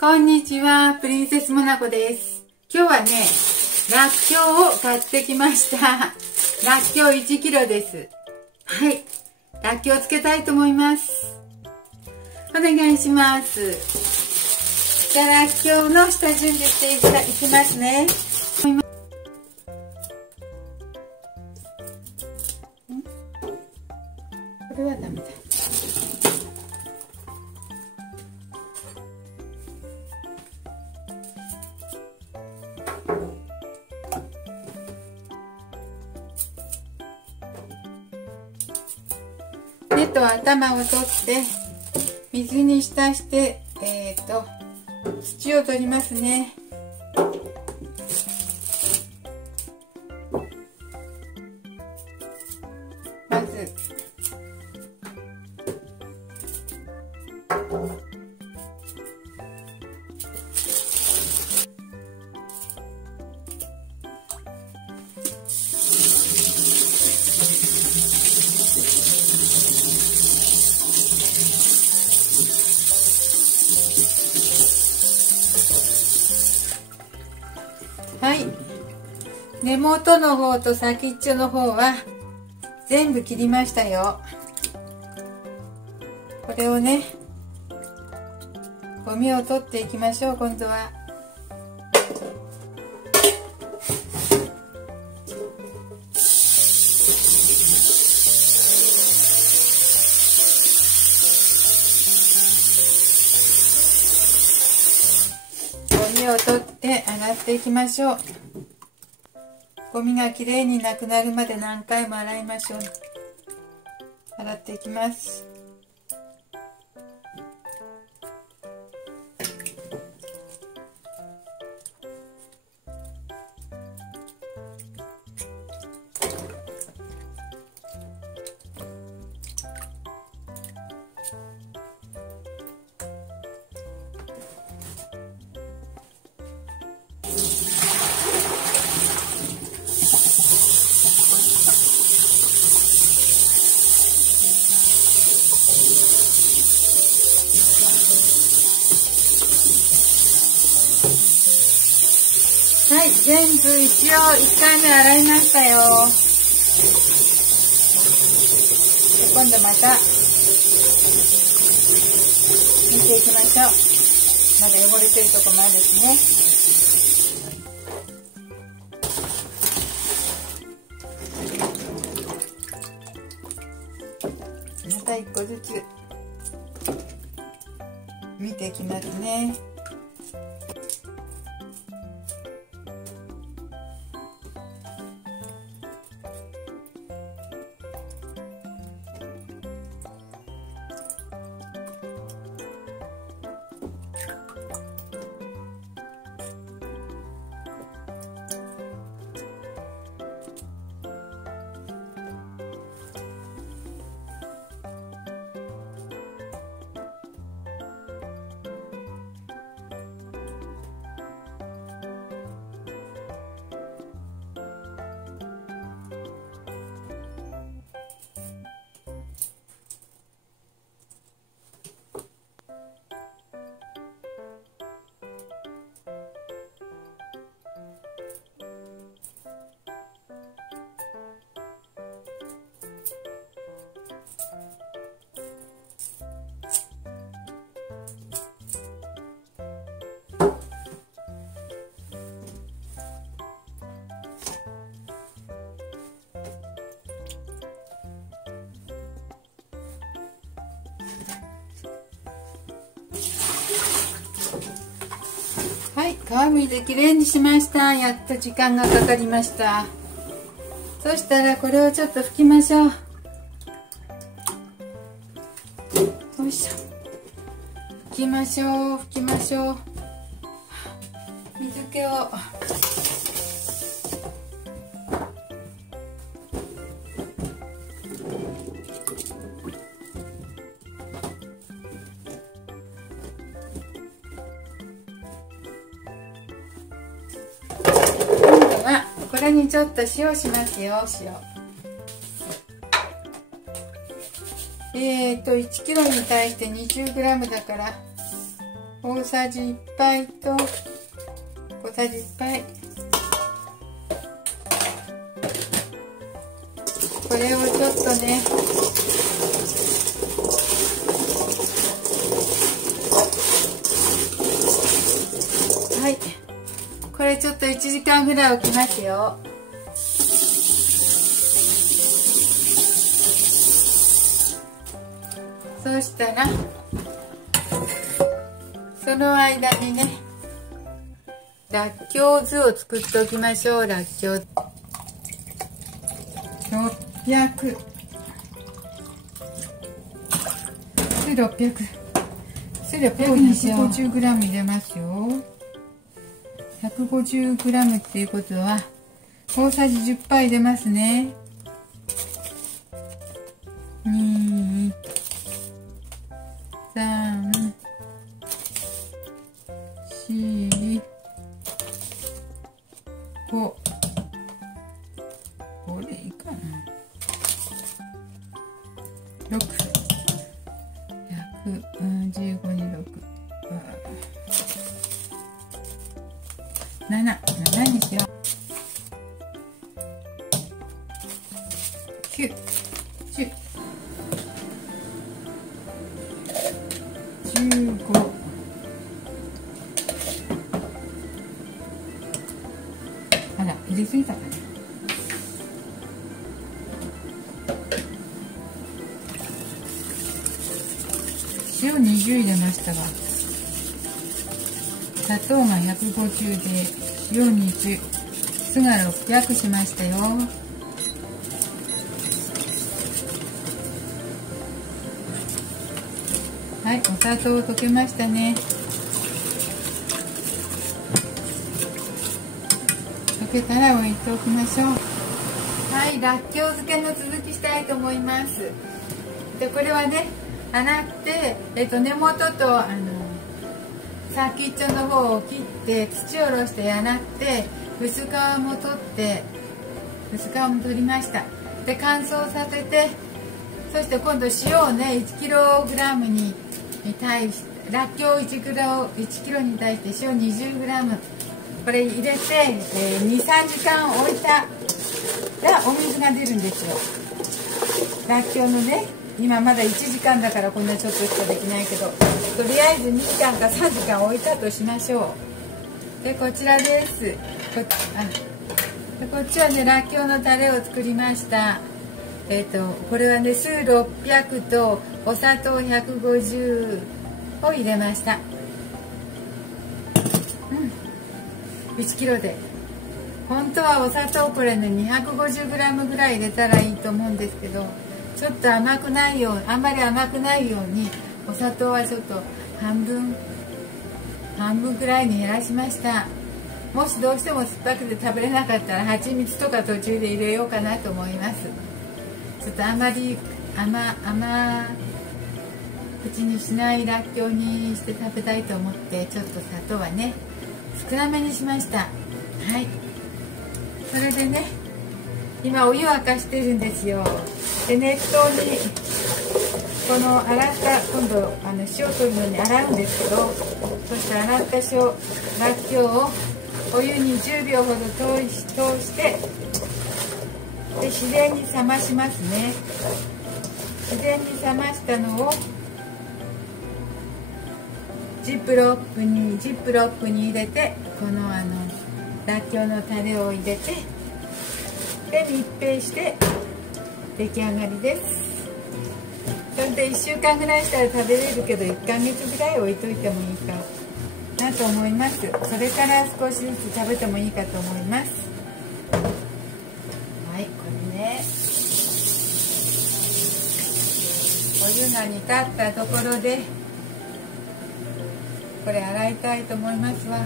こんにちは、プリンセスモナコです。今日はね、らっきょうを買ってきました。らっきょう1キロです。はい、らっきょうをつけたいと思います。お願いします。じゃあらっきょうの下準備していきますね。これはダメだ。根と頭を取って水に浸して土を取りますね。まずはい、根元の方と先っちょの方は全部切りましたよ。これをね、ゴミを取っていきましょう。今度はゴミを取って洗っていきましょう。ゴミがきれいになくなるまで何回も洗いましょう。洗っていきます。はい、全部一応1回目洗いましたよ。今度また見ていきましょう。まだ汚れてるとこもあるしね。また1個ずつ見ていきますね。はい、皮むいてきれいにしました。やっと時間がかかりました。そしたらこれをちょっと拭きましょう。よいしょ。拭きましょう、拭きましょう。水気をこれにちょっと塩しますよ。塩1キロに対して 20g だから大さじ1杯と小さじ1杯、これをちょっとねはい、これちょっと1時間ぐらい置きますよ。そうしたらその間にね、らっきょう酢を作っておきましょう。らっきょう600 150g 入れますよ。150g っていうことは大さじ10杯入れますね。2、3、4、5、これいいかな、6、115に6、7にしよう。9、10、15、あら入れすぎたかな。塩20入れましたが、砂糖が150で塩20、酢が600しましたよ。はい、お砂糖溶けましたね。溶けたら置いておきましょう。はい、らっきょう漬けの続きしたいと思います。でこれはね、洗って、根元と先っちょの方を切って土を下ろして洗って薄皮も取りました。で乾燥させて、そして今度塩をね 1kg に対してらっきょう1キロに対して塩 20g これ入れて、23時間置いたらお水が出るんですよ。らっきょうのね、今まだ1時間だからこんなちょっとしかできないけど、とりあえず2時間か3時間置いたとしましょう。でこちらです。こっちはねらっきょうのタレを作りました。これはね酢600とお砂糖150を入れました。1キロで本当はお砂糖これね 250g ぐらい入れたらいいと思うんですけど、ちょっとあんまり甘くないようにお砂糖はちょっと半分くらいに減らしました。もしどうしても酸っぱくて食べれなかったら蜂蜜とか途中で入れようかなと思います。ちょっとあまり甘口にしないらっきょうにして食べたいと思って、ちょっと砂糖はね少なめにしました。はい、それでね今お湯を沸かしてるんですよ。で熱湯にこの洗った今度塩取るのに洗うんですけど、そして洗ったらっきょうをお湯に10秒ほど通してで自然に冷ましますね。自然に冷ましたのをジップロックに入れて、このらっきょうのタレを入れてで密閉して出来上がりです。それで1週間ぐらいしたら食べれるけど、1ヶ月ぐらい置いといてもいいかなと思います。それから少しずつ食べてもいいかと思います。はい、これねお湯が煮立ったところでこれ洗いたいと思いますわ。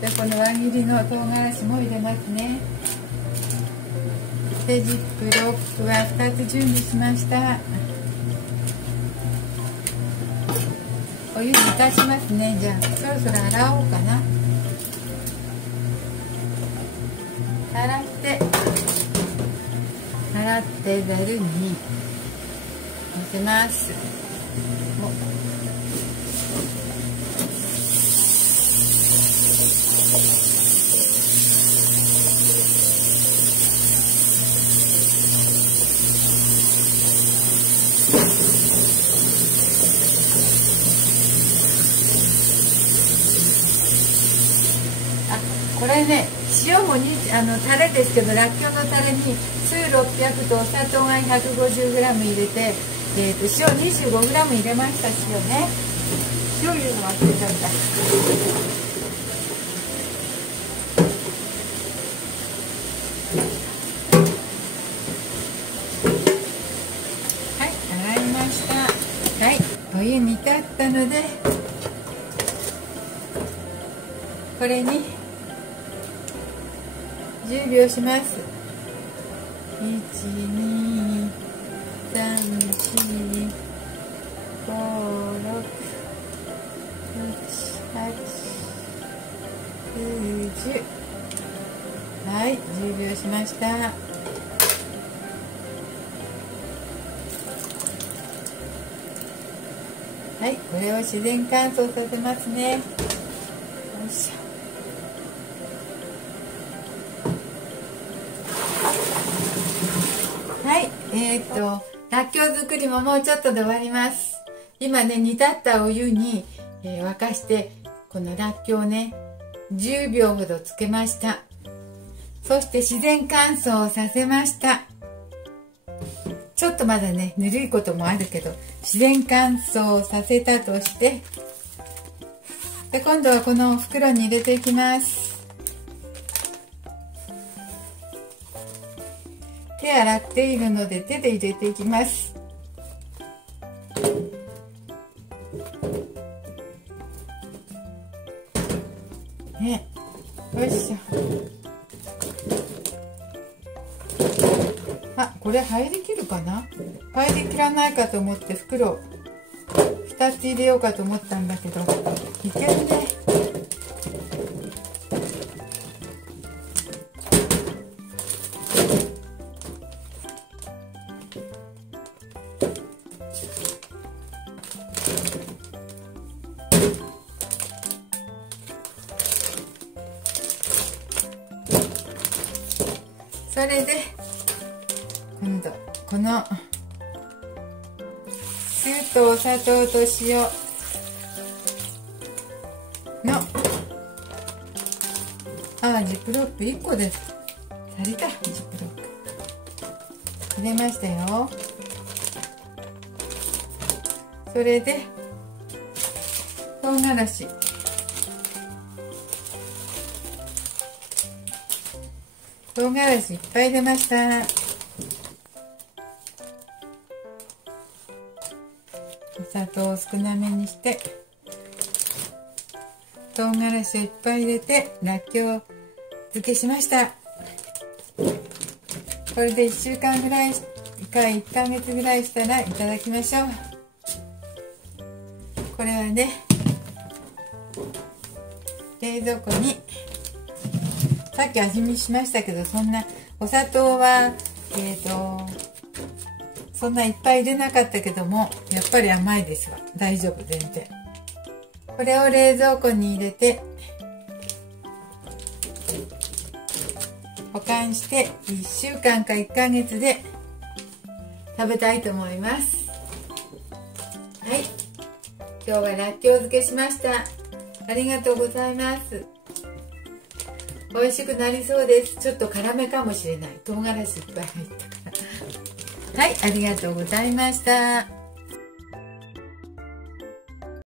でこの輪切りの唐辛子も入れますね。でジップロックは2つ準備しました。お湯に浸しますね。じゃあそろそろ洗おうかな。洗洗ってざるにのせます。これね、塩もタレですけど、らっきょうのタレに酢600とお砂糖が 150g 入れて、塩 25g 入れました。塩ね、塩入れるの忘れちゃった。はい、洗いました。はい、お湯煮立ったので、これに10秒します。1、2、3、4、5、6、7、8、9、10。はい、10秒しました。はい、これを自然乾燥させますね。よいしょ。はい、らっきょう作りももうちょっとで終わります。今ね、煮立ったお湯に、沸かしてこのらっきょうをね10秒ほどつけました。そして自然乾燥させました。ちょっとまだねぬるいこともあるけど自然乾燥させたとして、で今度はこの袋に入れていきます。手洗っているので手で入れていきます。ね、よいしょ。あ、これ入りきるかな？入りきらないかと思って袋2つ入れようかと思ったんだけど、いけるね。それで今度この酢とお砂糖と塩のジップロック1個です。足りた。ジップロック入れましたよ。それで唐辛子唐辛子いっぱい出ました。お砂糖を少なめにして唐辛子をいっぱい入れてらっきょう漬けしました。これで1週間ぐらいか1ヶ月ぐらいしたらいただきましょう。これはね冷蔵庫に、さっき味見しましたけど、そんなお砂糖はそんないっぱい入れなかったけども、やっぱり甘いですわ。大丈夫、全然。これを冷蔵庫に入れて保管して1週間か1ヶ月で食べたいと思います。はい、今日はらっきょう漬けしました。ありがとうございます。美味しくなりそうです。ちょっと辛めかもしれない。唐辛子いっぱい入ったから。はい、ありがとうございました。